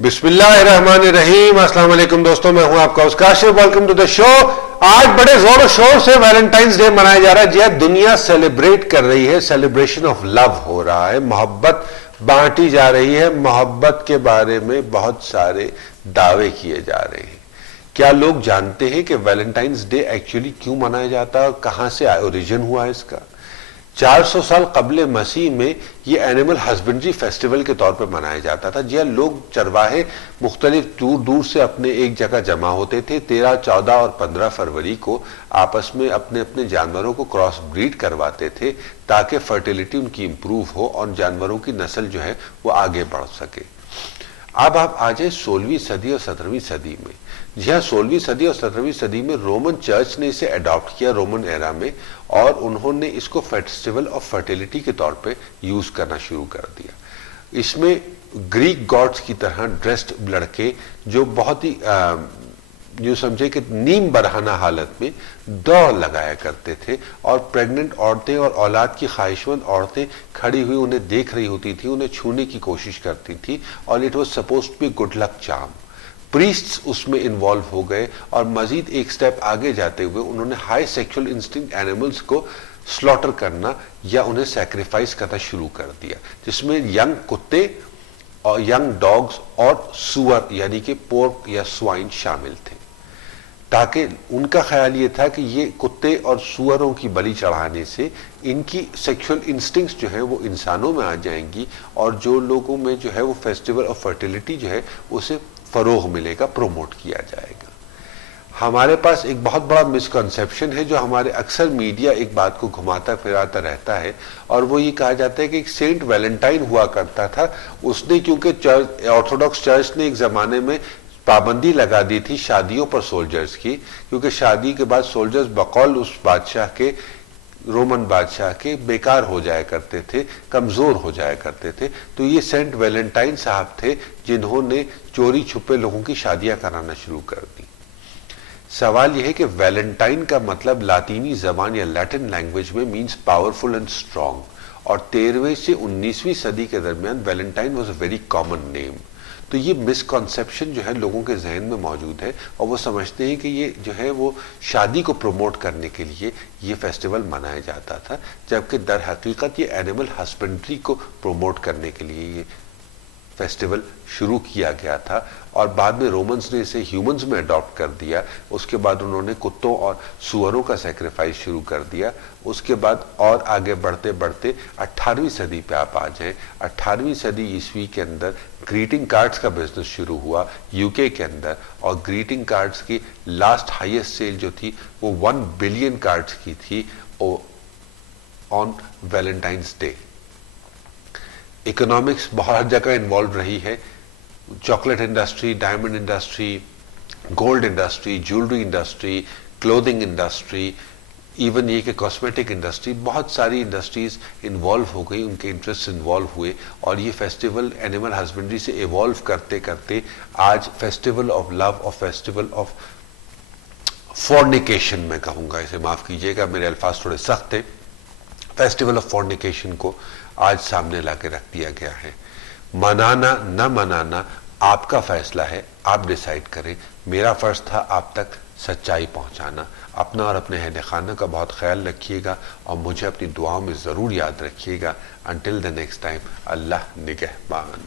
बिस्मिल्लाहिर्रहमानिर्रहीम। अस्सलाम वालेकुम दोस्तों, मैं हूं आपका Kashif. Welcome to the show. आज बड़े जोर शोर से वैलेंटाइंस डे मनाया जा रहा है। जी दुनिया सेलिब्रेट कर रही है, सेलिब्रेशन ऑफ लव हो रहा है, मोहब्बत बांटी जा रही है। मोहब्बत के बारे में बहुत सारे दावे किए जा रहे हैं। क्या लोग जानते हैं कि वैलेंटाइंस डे एक्चुअली क्यों मनाया जाता है और कहां से ओरिजिन हुआ है इसका? 400 साल कबल मसीह में ये एनिमल हस्बेंड्री फेस्टिवल के तौर पर मनाया जाता था। जी लोग चरवाहे मुख्तलिफ दूर दूर से अपने एक जगह जमा होते थे। 13, 14 और 15 फरवरी को आपस में अपने अपने जानवरों को क्रॉस ब्रीड करवाते थे ताकि फर्टिलिटी उनकी इंप्रूव हो और जानवरों की नस्ल जो है वो आगे बढ़ सके। अब आप आ जाए 16वीं सदी और 17वीं सदी में। जी हाँ, 16वीं सदी और 17वीं सदी में रोमन चर्च ने इसे अडॉप्ट किया रोमन एरा में, और उन्होंने इसको फेस्टिवल ऑफ फर्टिलिटी के तौर पे यूज करना शुरू कर दिया। इसमें ग्रीक गॉड्स की तरह ड्रेस्ड लड़के जो बहुत ही यूं समझे कि नीम बरहाना हालत में दौड़ लगाया करते थे, और प्रेग्नेंट औरतें और औलाद की ख्वाहिशमंद औरतें खड़ी हुई उन्हें देख रही होती थी, उन्हें छूने की कोशिश करती थी, और it was supposed to be good luck charm. Priests उसमें इन्वॉल्व हो गए, और मजीद एक स्टेप आगे जाते हुए उन्होंने हाई सेक्सुअल इंस्टिंक्ट एनिमल्स को स्लॉटर करना या उन्हें सैक्रिफाइस करना शुरू कर दिया, जिसमें यंग कुत्ते और यंग डॉग्स और सुअर यानी कि पोर्क या स्वाइन शामिल थे, ताकि उनका ख्याल ये था कि ये कुत्ते और सुअरों की बलि चढ़ाने से इनकी सेक्सुअल इंस्टिंक्ट्स जो है वो इंसानों में आ जाएंगी, और जो लोगों में जो है वो फेस्टिवल ऑफ फर्टिलिटी जो है उसे फरोग मिलेगा, प्रोमोट किया जाएगा। हमारे पास एक बहुत बड़ा मिसकंसेप्शन है जो हमारे अक्सर मीडिया एक बात को घुमाता फिराता रहता है, और वो ये कहा जाता है कि एक सेंट वैलेंटाइन हुआ करता था। उसने क्योंकि ऑर्थोडॉक्स चर्च ने एक जमाने में पाबंदी लगा दी थी शादियों पर सोल्जर्स की, क्योंकि शादी के बाद सोल्जर्स बकौल उस बादशाह के, रोमन बादशाह के बेकार हो जाया करते थे, कमजोर हो जाया करते थे। तो ये सेंट वैलेंटाइन साहब थे जिन्होंने चोरी छुपे लोगों की शादियां कराना शुरू कर दी। सवाल यह है कि वैलेंटाइन का मतलब लातीनी जबान या लैटिन लैंग्वेज में मीन्स पावरफुल एंड स्ट्रांग, और 13वीं से 19वीं सदी के दरमियान Valentine was a very common name. तो ये मिसकॉन्सेप्शन जो है लोगों के जहन में मौजूद है, और वो समझते हैं कि ये जो है वो शादी को प्रमोट करने के लिए ये फेस्टिवल मनाया जाता था, जबकि दर हकीकत ये एनिमल हस्बेंड्री को प्रमोट करने के लिए ये फेस्टिवल शुरू किया गया था। और बाद में रोमन्स ने इसे ह्यूमंस में अडॉप्ट कर दिया। उसके बाद उन्होंने कुत्तों और सुअरों का सैक्रिफाइस शुरू कर दिया। उसके बाद और आगे बढ़ते बढ़ते 18वीं सदी पे आप आ जाएं। 18वीं सदी ईस्वी के अंदर ग्रीटिंग कार्ड्स का बिजनेस शुरू हुआ यूके के अंदर, और ग्रीटिंग कार्ड्स की लास्ट हाईएस्ट सेल जो थी वो 1 बिलियन कार्ड्स की थी ऑन वैलेंटाइंस डे। इकोनॉमिक्स बहुत जगह इन्वॉल्व रही है। Chocolate industry, diamond industry, gold industry, jewellery industry, clothing industry, even ये कि कॉस्मेटिक इंडस्ट्री, बहुत सारी इंडस्ट्रीज इन्वॉल्व हो गई, उनके इंटरेस्ट इन्वॉल्व हुए, और ये फेस्टिवल एनिमल हस्बेंड्री से इवॉल्व करते करते आज फेस्टिवल ऑफ लव और फेस्टिवल ऑफ फॉर्निकेशन मैं कहूँगा, इसे माफ़ कीजिएगा मेरे अल्फाज थोड़े सख्त थे, फेस्टिवल ऑफ फॉर्निकेशन को आज सामने ला के रख दिया गया है। मनाना न मनाना आपका फैसला है, आप डिसाइड करें। मेरा फर्ज था आप तक सच्चाई पहुंचाना। अपना और अपने अहले खाना का बहुत ख्याल रखिएगा, और मुझे अपनी दुआओं में ज़रूर याद रखिएगा। अंटिल द नेक्स्ट टाइम, अल्लाह निगहबान।